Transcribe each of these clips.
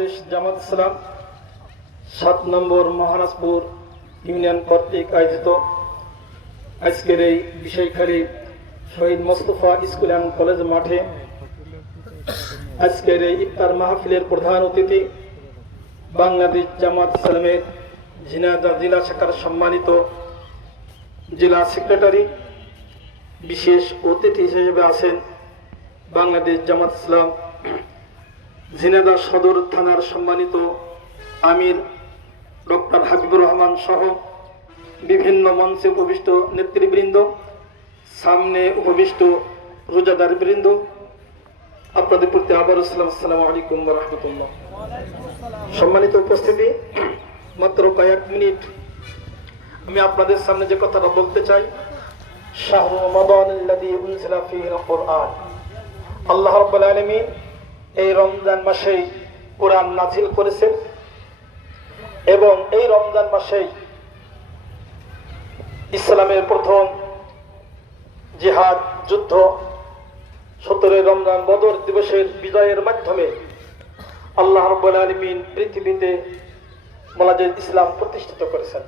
বাংলাদেশ জামাত ইসলাম, সাত নম্বর মহারাজপুর ইউনিয়ন কর্তৃক আয়োজিত আজকের এই Bishaykhali Shahid Mostafa school and college মাঠে আজকের এই ইফতার মাহফিলের প্রধান অতিথি বাংলাদেশ জামাত ইসলামের ঝিনাদা জেলা শাখার সম্মানিত জেলা সেক্রেটারি, বিশেষ অতিথি হিসেবে আছেন বাংলাদেশ জামাত ইসলাম ঝিনাদা সদর থানার সম্মানিত আমির ডক্টর হাবিবুর রহমান সহ বিভিন্ন মঞ্চে উপবিষ্ট নেতৃবৃন্দ, সামনে উপবিষ্ট রোজাদার বৃন্দ, আপনাদের প্রতি আবার আসসালাম আলাইকুম রহমতুল্লাহ। সম্মানিত উপস্থিতি, মাত্র কয়েক মিনিট। আমি আপনাদের সামনে যে কথাটা বলতে চাই, শাহরু আল্লাহ রাব্বুল আলামিন এই রমজান মাসেই কোরআন নাজিল করেছেন এবং এই রমজান মাসেই ইসলামের প্রথম জিহাদ, যুদ্ধ, সতেরোই রমজান বদর দিবসের বিজয়ের মাধ্যমে আল্লাহ রব্বুল আলমিন পৃথিবীতে যায় ইসলাম প্রতিষ্ঠিত করেছেন।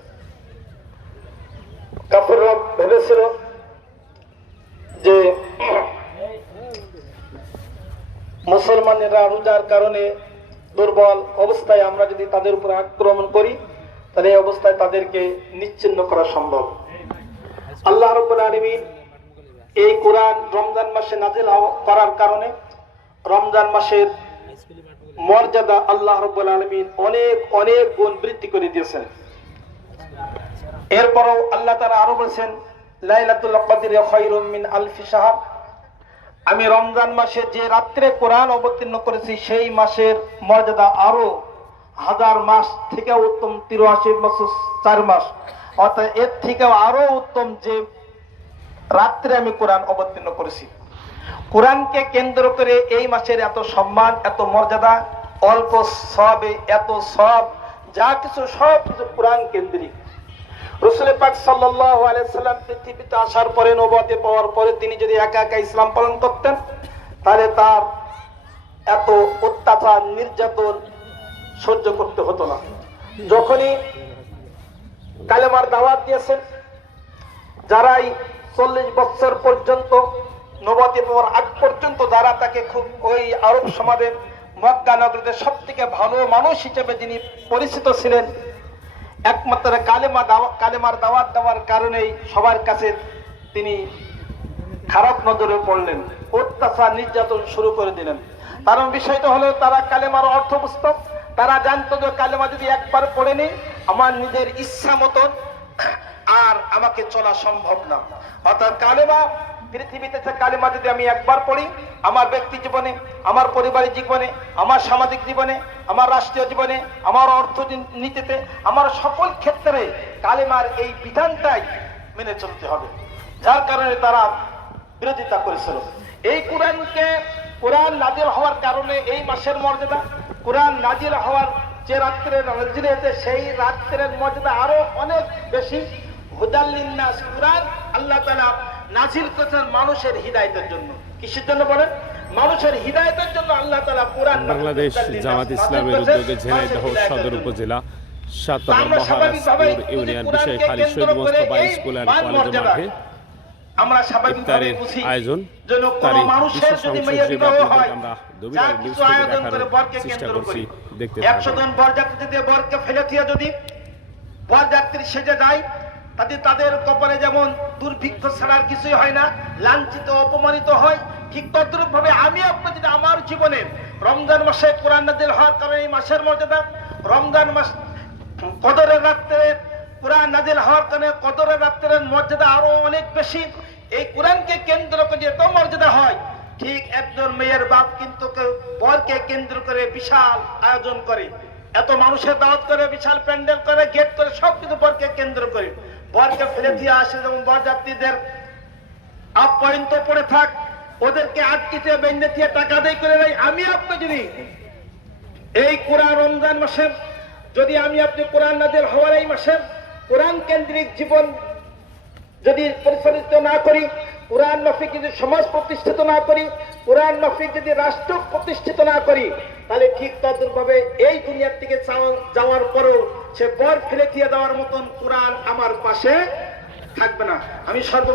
কাফেররা ভেবেছিল যে মুসলমানেরা রোজার কারণে দুর্বল অবস্থায় আমরা যদি তাদের উপর আক্রমণ করি, তাহলে এই অবস্থায় তাদেরকে নিচ্ছিন্ন করা সম্ভব। আল্লাহ রব্বুল আলমিন এই কোরআন রমজান মাসে নাজিল করার কারণে রমজান মাসের মর্যাদা আল্লাহ রব্বুল আলমিন অনেক অনেক গুণ বৃদ্ধি করে দিয়েছেন। এরপরও আল্লাহ তারা আরও বলছেন, লাইলাতুল কদর খায়রুম মিন আলফি শাহর। আমি রমজান মাসে যে রাত্রে কোরআন অবতীর্ণ করেছি, সেই মাসের মর্যাদা আরও হাজার মাস থেকে উত্তম তিরাশি বছর চার মাস। অর্থাৎ এর থেকেও আরও উত্তম যে রাত্রে আমি কোরআন অবতীর্ণ করেছি। কোরআনকে কেন্দ্র করে এই মাসের এত সম্মান, এত মর্যাদা, অল্প সবে এত সব, যা কিছু সব কিছু কোরআন কেন্দ্রিক। পৃথিবীতে আসার পরে পাওয়ার পরে তিনি যদি একা একা ইসলাম পালন করতেন, তাহলে তার এত অত্যাচার, নির্যাতন সহ্য করতে হতো না। যখনই কালেমার দাওয়াত দিয়েছেন, যারাই চল্লিশ বছর পর্যন্ত নবতি পাওয়ার আগ পর্যন্ত যারা তাকে খুব ওই আরব সমাজের মক্কা নগরীতে সব থেকে ভালো মানুষ হিসেবে যিনি পরিচিত ছিলেন একমাত্র কালেমা দাওয়া, কালেমার দাওয়াত দেওয়ার কারণেই সবার কাছে তিনি খারাপ নজরে পড়লেন, অত্যাচার, নির্যাতন শুরু করে দিলেন। কারণ বিষয়টা হলো, তারা কালেমার অর্থ বুঝত। তারা জানতো যে কালেমা যদি একবার পড়ে নি আমার নিজের ইচ্ছা মতন আর আমাকে চলা সম্ভব না। অর্থাৎ কালেমা পৃথিবীতে যে কালেমা যদি আমি একবার পড়ি, আমার ব্যক্তি জীবনে, আমার পরিবারের জীবনে, আমার সামাজিক জীবনে, আমার রাষ্ট্রীয় জীবনে, আমার অর্থনীতিতে আমার সকল ক্ষেত্রে কালিমার এই বিধানটাই মেনে চলতে হবে। যার কারণে তারা বিরোধিতা করেছিল। এই কোরআনকে, কোরআন নাজিল হওয়ার কারণে এই মাসের মর্যাদা, কোরআন নাজিল হওয়ার যে রাত্রে নাজিল হয়েছে, সেই রাত্রের মর্যাদা আরও অনেক বেশি। হুদাল্লিন্নাস কোরআন আল্লাহ তাআলা নাজিল করেছেন মানুষের হিদায়তের জন্য। কিসের জন্য বলেন? মানুষের হিদায়তের জন্য আল্লাহ তাআলা কোরআন বাংলাদেশ জামাত ইসলামের উদ্যোগে ঝিনাইদহ সদর উপজেলা সাত নম্বর Maharajpur union Bishaykhali Shahid Mostafa school and college মাঠে আমরা স্বাভাবিকভাবে বুঝি আয়োজন যেন কোনো মানুষের যদি মেয়ে বিবাহ হয় যা কিছু আয়োজন করে বরকে কেন্দ্র করি। দেখতে একশো জন বরযাত্রী যদি বরকে ফেলে দিয়ে যদি বরযাত্রী সেজে যায় তাতে তাদের কপালে যেমন দুর্ভিক্ষ ছাড়ার কিছুই হয় না, লাঞ্ছিত, অপমানিত হয়, ঠিক তদ্রুপ ভাবে আমি আপনার যদি আমার জীবনে রমজান মাসে কোরআন নাজিল হওয়ার কারণে এই মাসের মর্যাদা, রমজান মাস কদরের রাত্রে কোরআন নাজিল হওয়ার কারণে কদরের রাত্রের মর্যাদা আরও অনেক বেশি। এই কোরআনকে কেন্দ্র করে এত মর্যাদা হয়, ঠিক একজন মেয়ের বাপ কিন্তু বরকে কেন্দ্র করে বিশাল আয়োজন করে, এত মানুষের দাওয়াত করে, বিশাল প্যান্ডেল করে, গেট করে সব কিছু বরকে কেন্দ্র করে। বরকে ফেলে দিয়ে আসে, যেমন বরযাত্রীদের আপ্যায়ন তো পড়ে থাক, ওদেরকে আটকিতে বেঁধে দিয়ে টাকা দেয় করে নেই আমি আপনি যদি এই কোরআন রমজান মাসের যদি আমি আপনি কোরআন নাজিল হওয়ার এই মাসের কোরআন কেন্দ্রিক জীবন যদি পরিচালিত না করি, কোরআন মাফিক যদি সমাজ প্রতিষ্ঠিত না করি, কোরআন মাফিক যদি রাষ্ট্র প্রতিষ্ঠিত না করি, তাহলে ঠিক তদ্রুপভাবে এই দুনিয়ার থেকে যাওয়ার পরেও সে বর ফেলে দিয়ে দেওয়ার মতন কোরআন আমার পাশে থাকবে না। আমি সর্ব